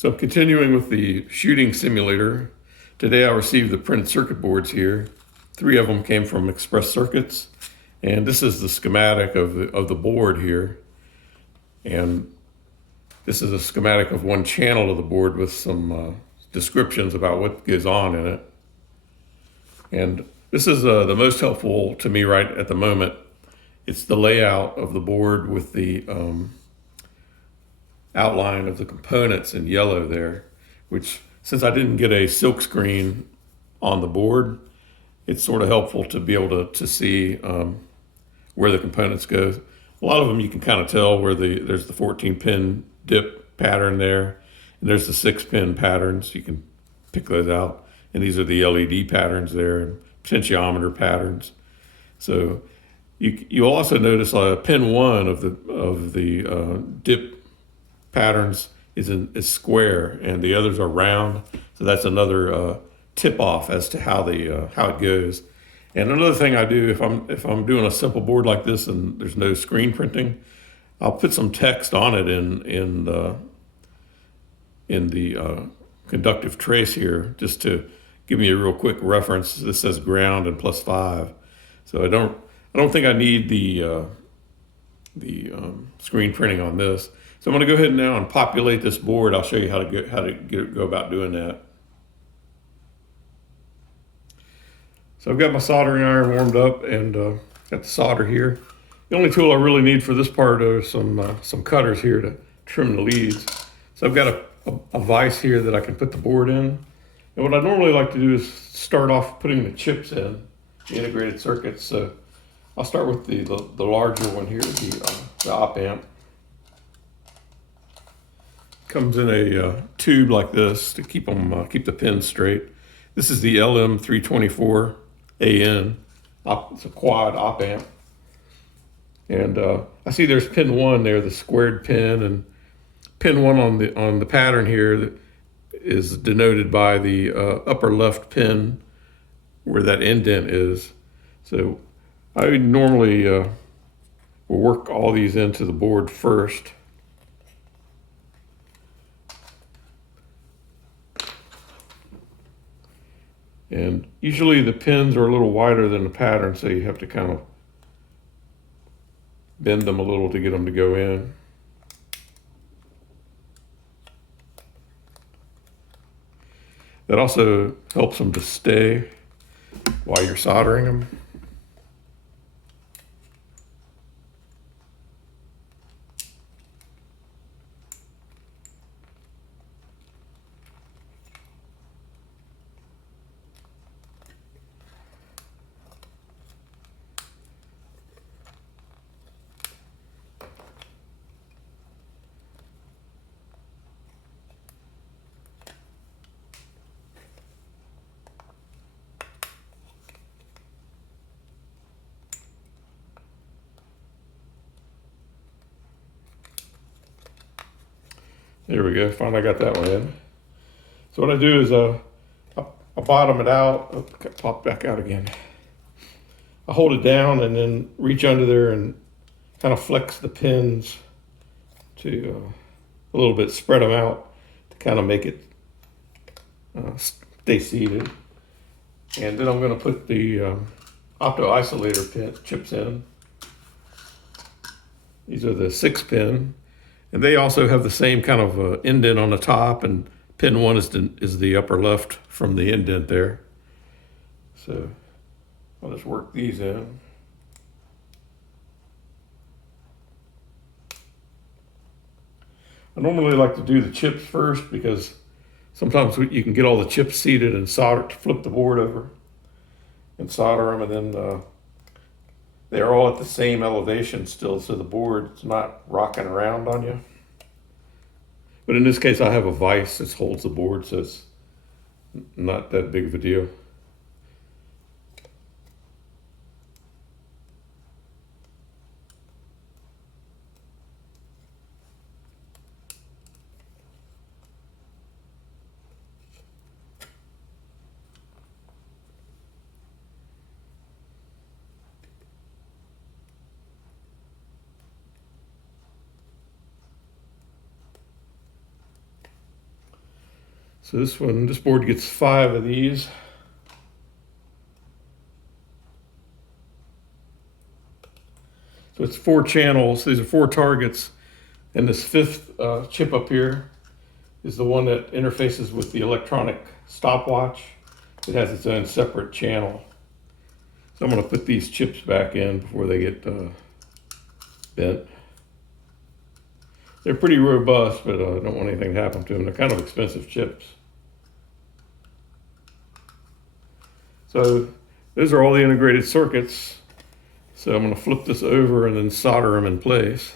So continuing with the shooting simulator, today I received the printed circuit boards here. 3 of them came from Express Circuits, and this is the schematic of the board here. And this is a schematic of one channel of the board with some descriptions about what goes on in it. And this is the most helpful to me right at the moment. It's the layout of the board with the outline of the components in yellow there, which, since I didn't get a silk screen on the board, it's sort of helpful to be able to see where the components go. A lot of them you can kind of tell where there's the 14-pin dip pattern there, and there's the 6-pin patterns. You can pick those out, and these are the LED patterns there, and potentiometer patterns. So you'll also notice pin 1 of the dip patterns is square, and the others are round. So that's another tip off as to how it goes. And another thing I do if I'm doing a simple board like this and there's no screen printing, I'll put some text on it in the conductive trace here, just to give me a real quick reference. This says ground and +5, so I don't think I need the screen printing on this. So I'm going to go ahead now and populate this board. I'll show you how to go about doing that. So I've got my soldering iron warmed up and got the solder here. The only tool I really need for this part are some cutters here to trim the leads. So I've got a vise here that I can put the board in. And what I normally like to do is start off putting the chips in, the integrated circuits. So I'll start with the larger one here, the op amp. Comes in a tube like this to keep the pins straight. This is the LM324AN. It's a quad op amp. And I see there's pin 1 there, the squared pin, and pin 1 on the pattern here that is denoted by the upper left pin where that indent is. So I normally will work all these into the board first. And usually the pins are a little wider than the pattern, so you have to kind of bend them a little to get them to go in. That also helps them to stay while you're soldering them. There we go, finally got that one in. So what I do is I bottom it out, pop back out again. I hold it down and then reach under there and kind of flex the pins to a little bit, spread them out to kind of make it stay seated. And then I'm going to put the opto-isolator chips in. These are the 6-pin. And they also have the same kind of indent on the top, and pin 1 is the upper left from the indent there. So I'll just work these in. I normally like to do the chips first because sometimes you can get all the chips seated and flip the board over and solder them, and then they're all at the same elevation still, so the board's not rocking around on you. But in this case, I have a vise that holds the board, so it's not that big of a deal. So this board gets 5 of these. So it's 4 channels. These are 4 targets. And this 5th chip up here is the one that interfaces with the electronic stopwatch. It has its own separate channel. So I'm going to put these chips back in before they get bent. They're pretty robust, but I don't want anything to happen to them. They're kind of expensive chips. So those are all the integrated circuits. So I'm going to flip this over and then solder them in place.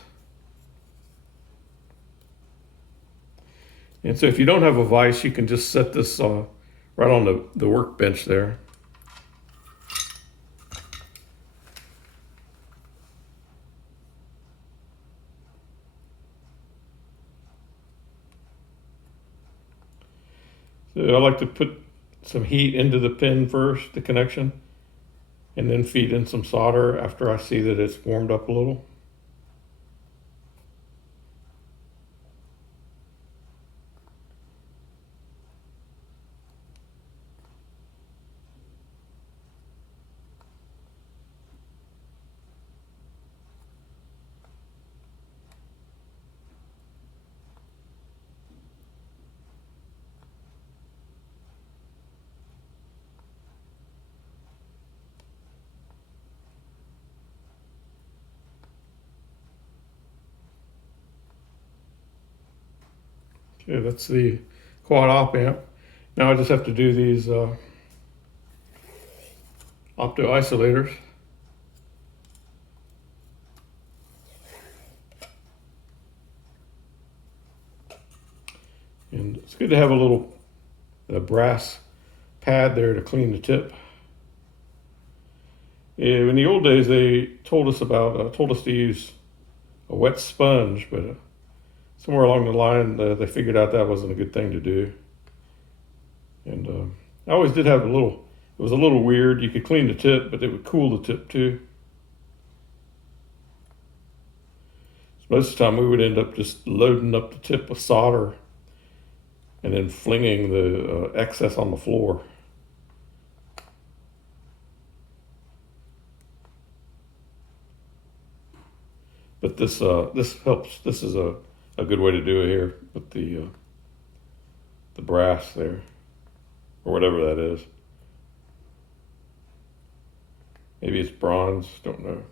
And so if you don't have a vise, you can just set this right on the workbench there. So I like to put some heat into the pin first, the connection, and then feed in some solder after I see that it's warmed up a little. Okay, that's the quad op amp. Now I just have to do these opto isolators. And it's good to have a little brass pad there to clean the tip. In the old days, they told us to use a wet sponge, but somewhere along the line, they figured out that wasn't a good thing to do. And I always did have it was a little weird. You could clean the tip, but it would cool the tip too. So most of the time, we would end up just loading up the tip with solder and then flinging the excess on the floor. But this helps. This is a good way to do it here with the brass there, or whatever that is. Maybe it's bronze, don't know.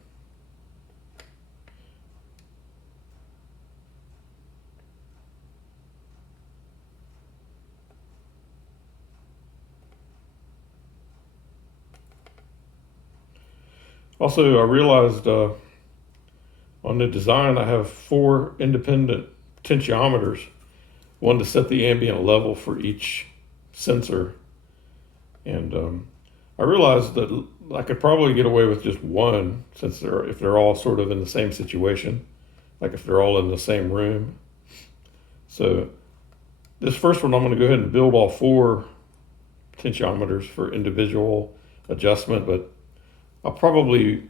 Also, I realized on the design I have 4 independent potentiometers, one to set the ambient level for each sensor. And I realized that I could probably get away with just one, since if they're all sort of in the same situation, like if they're all in the same room. So this first one, I'm going to go ahead and build all 4 potentiometers for individual adjustment, but I'll probably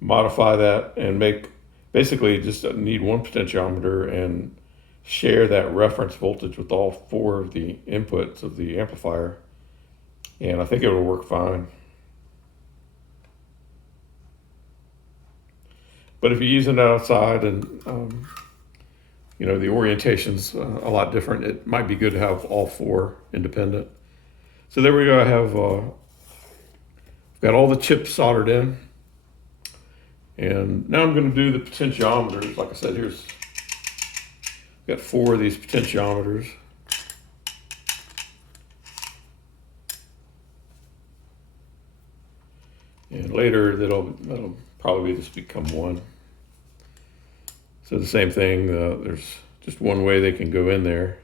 modify that and basically just need one potentiometer and share that reference voltage with all 4 of the inputs of the amplifier, and I think it will work fine. But if you're using it outside and the orientation's a lot different, it might be good to have all 4 independent. So there we go. I have got all the chips soldered in, and now I'm going to do the potentiometers. Like I said, got 4 of these potentiometers. And later that'll probably just become one. So the same thing, there's just one way they can go in there.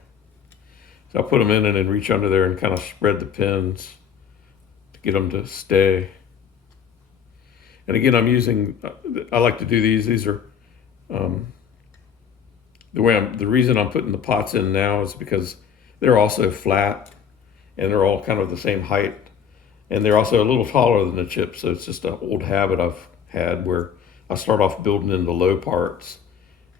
So I'll put them in and then reach under there and kind of spread the pins to get them to stay. And again, I like to do these. These are, the reason I'm putting the pots in now is because they're also flat and they're all kind of the same height. And they're also a little taller than the chip. So it's just an old habit I've had where I start off building in the low parts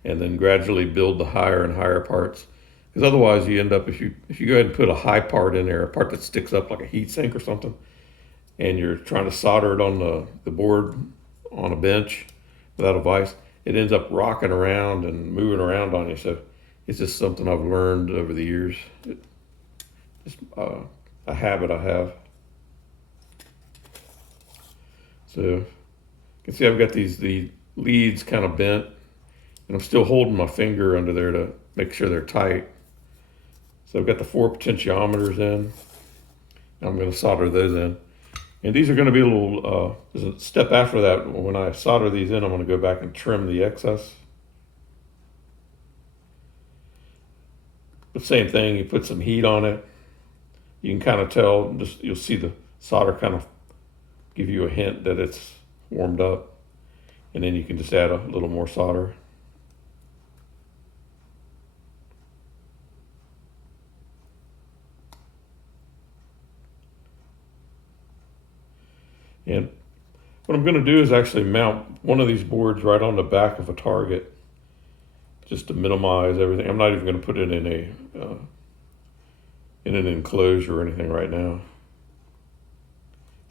and then gradually build the higher and higher parts. Because otherwise, you end up, if you go ahead and put a high part in there, a part that sticks up like a heat sink or something, and you're trying to solder it on the board on a bench without a vise, it ends up rocking around and moving around on you. So it's just something I've learned over the years. It's a habit I have. So you can see I've got the leads kind of bent, and I'm still holding my finger under there to make sure they're tight. So I've got the 4 potentiometers in. I'm going to solder those in. And these are going to be a little, there's a step after that. When I solder these in, I'm going to go back and trim the excess. But same thing, you put some heat on it. You can kind of tell, just you'll see the solder kind of give you a hint that it's warmed up. And then you can just add a little more solder. And what I'm going to do is actually mount one of these boards right on the back of a target, just to minimize everything. I'm not even going to put it in an enclosure or anything right now,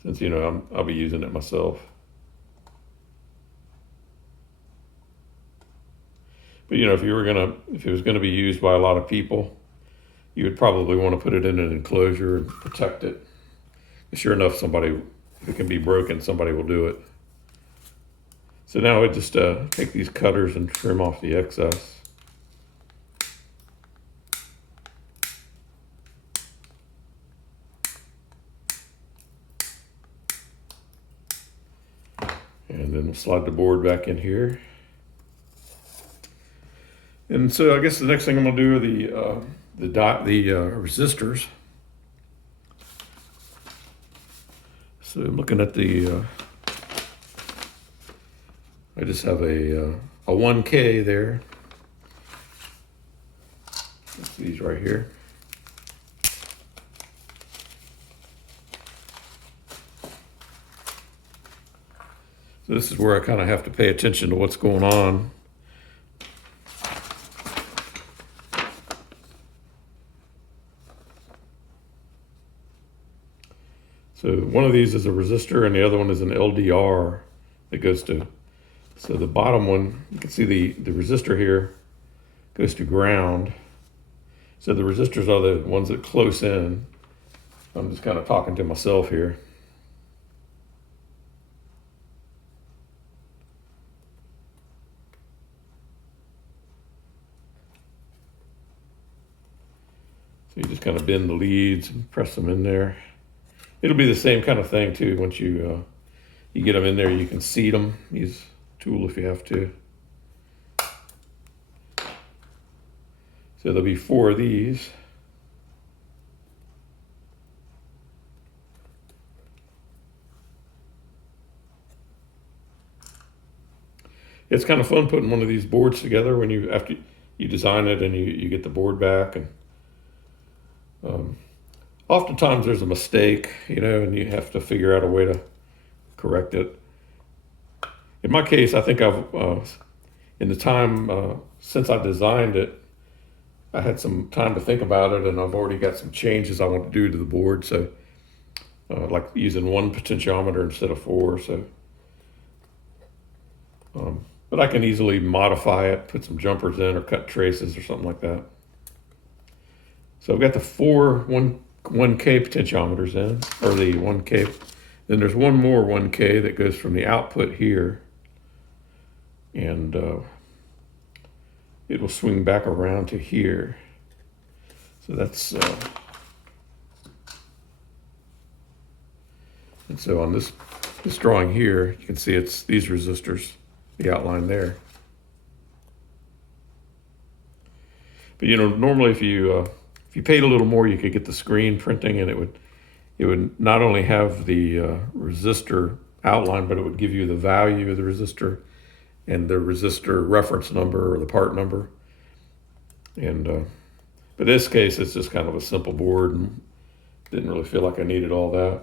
since I'll be using it myself. But if it was gonna be used by a lot of people, you would probably want to put it in an enclosure and protect it. Sure enough, if it can be broken, somebody will do it. So now I just take these cutters and trim off the excess. And then we'll slide the board back in here. And so I guess the next thing I'm gonna do are the resistors. So I'm looking at I just have a 1K there. That's these right here. So this is where I kind of have to pay attention to what's going on. So one of these is a resistor and the other one is an LDR that goes to, so the bottom one, you can see the resistor here goes to ground. So the resistors are the ones that close in. I'm just kind of talking to myself here. So you just kind of bend the leads and press them in there. It'll be the same kind of thing too. Once you get them in there, you can seat them. Use a tool if you have to. So there'll be 4 of these. It's kind of fun putting one of these boards together when after you design it and you get the board back, and oftentimes there's a mistake, and you have to figure out a way to correct it. In my case, I think in the time since I designed it, I had some time to think about it, and I've already got some changes I want to do to the board. So, like using 1 potentiometer instead of 4. So, but I can easily modify it, put some jumpers in, or cut traces or something like that. So I've got the 4 1K potentiometers in, or the 1K. Then there's one more 1K that goes from the output here, and it will swing back around to here. So that's and so on this drawing here, you can see it's these resistors, the outline there. But normally if you paid a little more, you could get the screen printing, and it would not only have the resistor outline, but it would give you the value of the resistor and the resistor reference number or the part number. And but in this case, it's just kind of a simple board, and didn't really feel like I needed all that.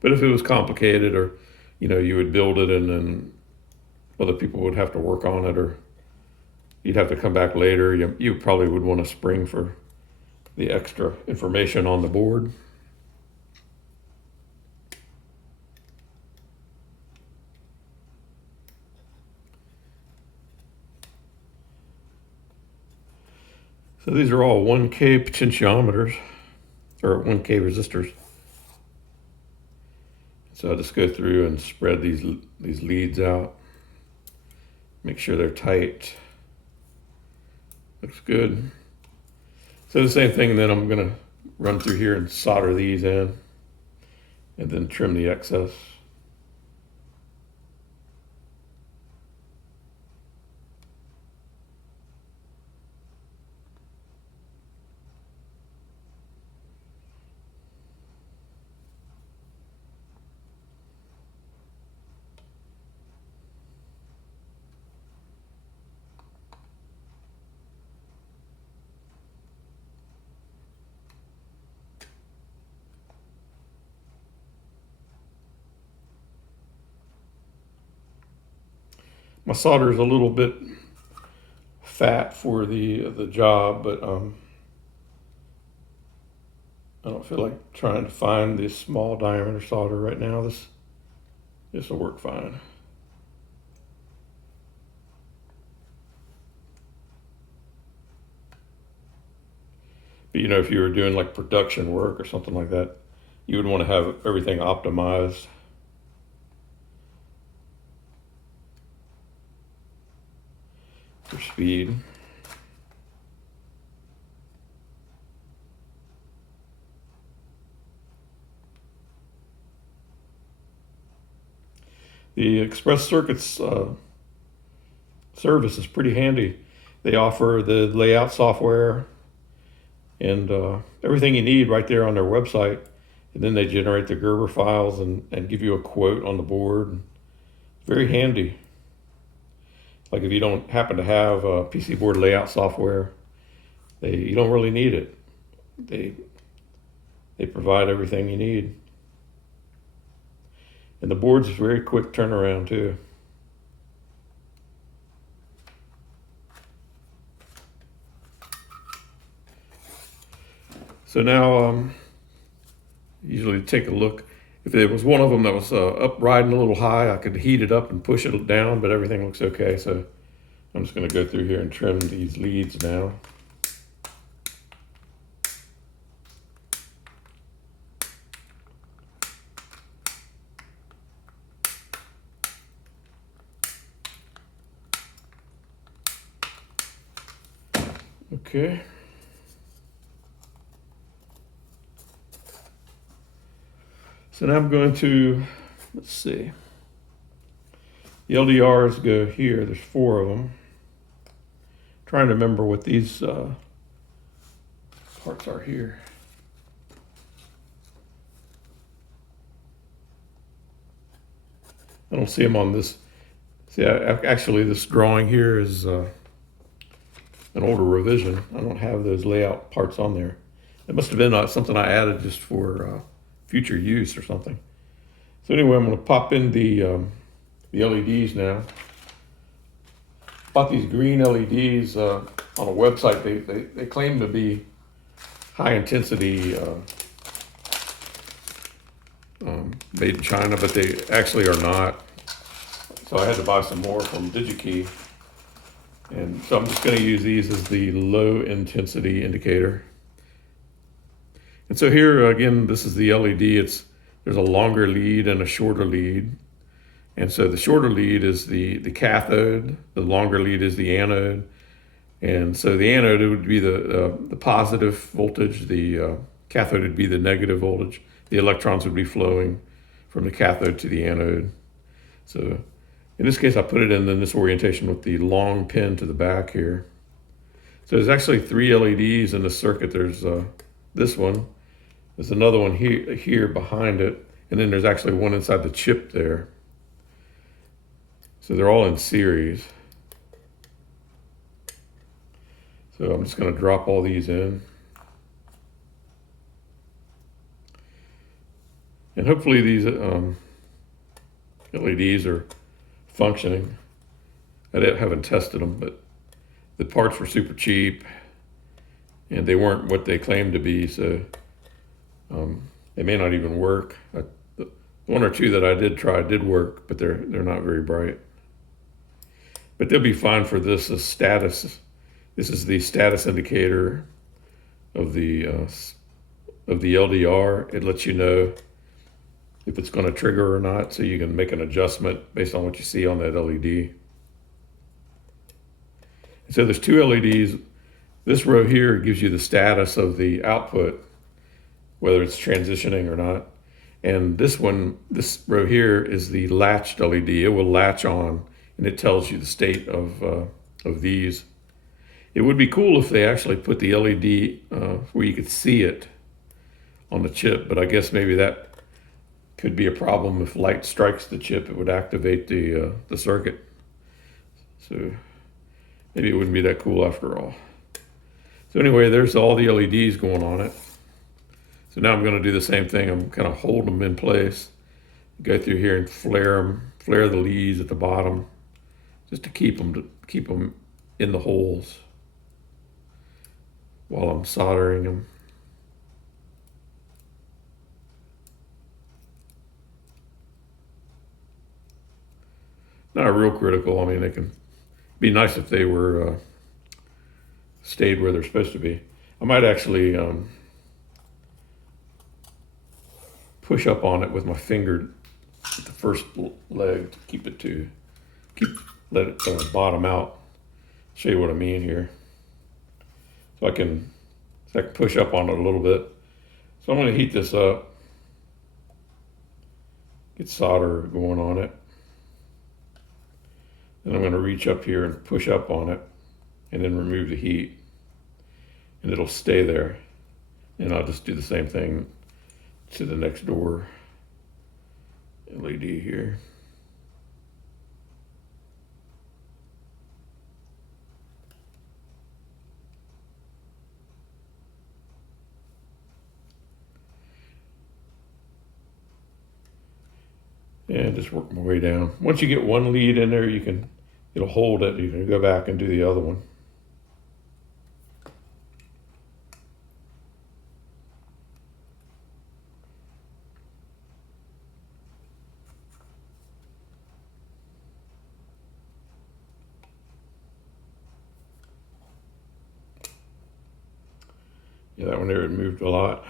But if it was complicated, or you would build it and then other people would have to work on it, or you'd have to come back later. You probably would want a spring for the extra information on the board. So these are all 1K potentiometers, or 1K resistors. So I'll just go through and spread these leads out. Make sure they're tight. Looks good. So the same thing, then I'm going to run through here and solder these in, and then trim the excess. My solder is a little bit fat for the job, but I don't feel like trying to find this small diameter solder right now. This will work fine. But if you were doing like production work or something like that, you would want to have everything optimized. For speed. The Express Circuits service is pretty handy. They offer the layout software and everything you need right there on their website. And then they generate the Gerber files and give you a quote on the board. Very handy. Like if you don't happen to have a PC board layout software, you don't really need it. They provide everything you need. And the board's very quick turnaround too. So now, usually take a look. If there was one of them that was up riding a little high, I could heat it up and push it down, but everything looks okay. So I'm just going to go through here and trim these leads now. Okay. So now I'm going to, let's see. The LDRs go here. There's 4 of them. I'm trying to remember what these parts are here. I don't see them on this. See, actually, this drawing here is an older revision. I don't have those layout parts on there. It must have been something I added just for future use or something. So anyway, I'm going to pop in the LEDs now. Bought these green LEDs on a website. They claim to be high intensity made in China, but they actually are not. So I had to buy some more from DigiKey. And so I'm just going to use these as the low intensity indicator. And so here again, this is the LED. There's a longer lead and a shorter lead. And so the shorter lead is the cathode, the longer lead is the anode. And so the anode would be the positive voltage, the cathode would be the negative voltage. The electrons would be flowing from the cathode to the anode. So in this case, I put it in this orientation with the long pin to the back here. So there's actually 3 LEDs in the circuit. There's this one. There's another one here behind it. And then there's actually one inside the chip there. So they're all in series. So I'm just going to drop all these in. And hopefully these LEDs are functioning. haven't tested them, but the parts were super cheap, and they weren't what they claimed to be, so they may not even work. The one or two that I did try did work, but they're not very bright. But they'll be fine for this as status. This is the status indicator of the LDR. It lets you know if it's going to trigger or not, so you can make an adjustment based on what you see on that LED. So there's two LEDs. This row here gives you the status of the output, whether it's transitioning or not. And this row here is the latched LED. It will latch on, and it tells you the state of these. It would be cool if they actually put the LED where you could see it on the chip, but I guess maybe that could be a problem. If light strikes the chip, it would activate the circuit. So maybe it wouldn't be that cool after all. So anyway, there's all the LEDs going on it. So now I'm going to do the same thing. I'm kind of holding them in place. Go through here and flare the leads at the bottom, just to keep them in the holes while I'm soldering them. Not real critical. I mean, they can be nice if they were stayed where they're supposed to be. I might actually push up on it with my finger at the first leg to let it bottom out. Show you what I mean here. So I can push up on it a little bit. So I'm going to heat this up, get solder going on it. Then I'm going to reach up here and push up on it, and then remove the heat, and it'll stay there. And I'll just do the same thing to the next door LED here. And just work my way down. Once you get one lead in there, it'll hold it. You can go back and do the other one. Yeah, that one there, it moved a lot.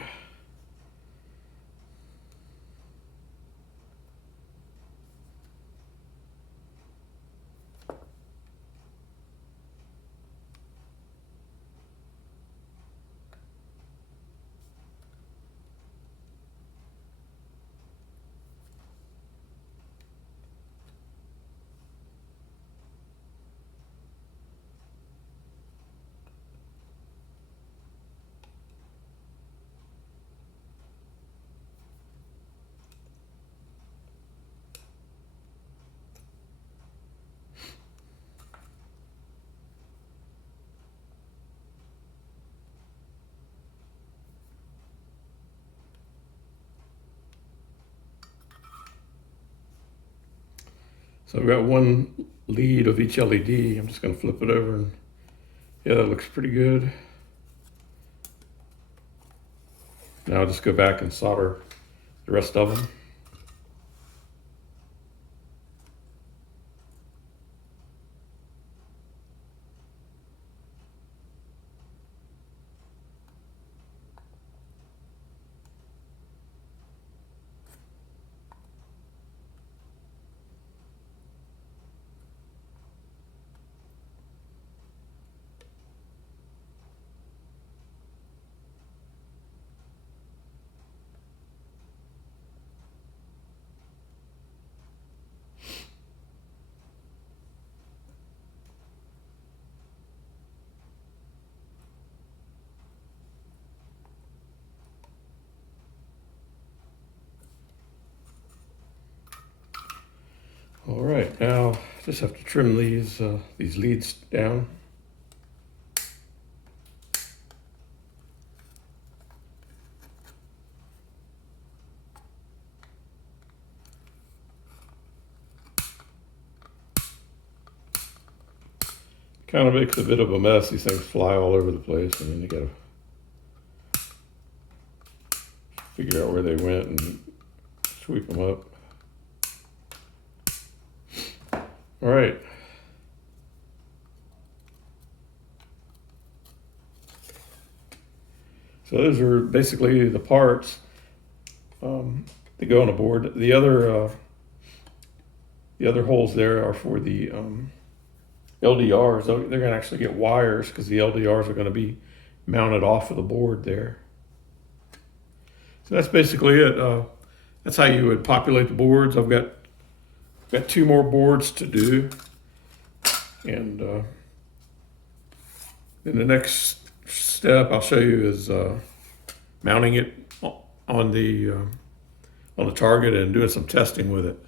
So I've got one lead of each LED. I'm just going to flip it over, and yeah, that looks pretty good. Now I'll just go back and solder the rest of them. All right, now just have to trim these leads down. Kind of makes a bit of a mess. These things fly all over the place, and then you gotta figure out where they went and sweep them up. All right. So those are basically the parts that go on the board. The other holes there are for the LDRs. They're going to actually get wires because the LDRs are going to be mounted off of the board there. So that's basically it. That's how you would populate the boards. I've got 2 more boards to do, and then the next step I'll show you is mounting it on the target and doing some testing with it.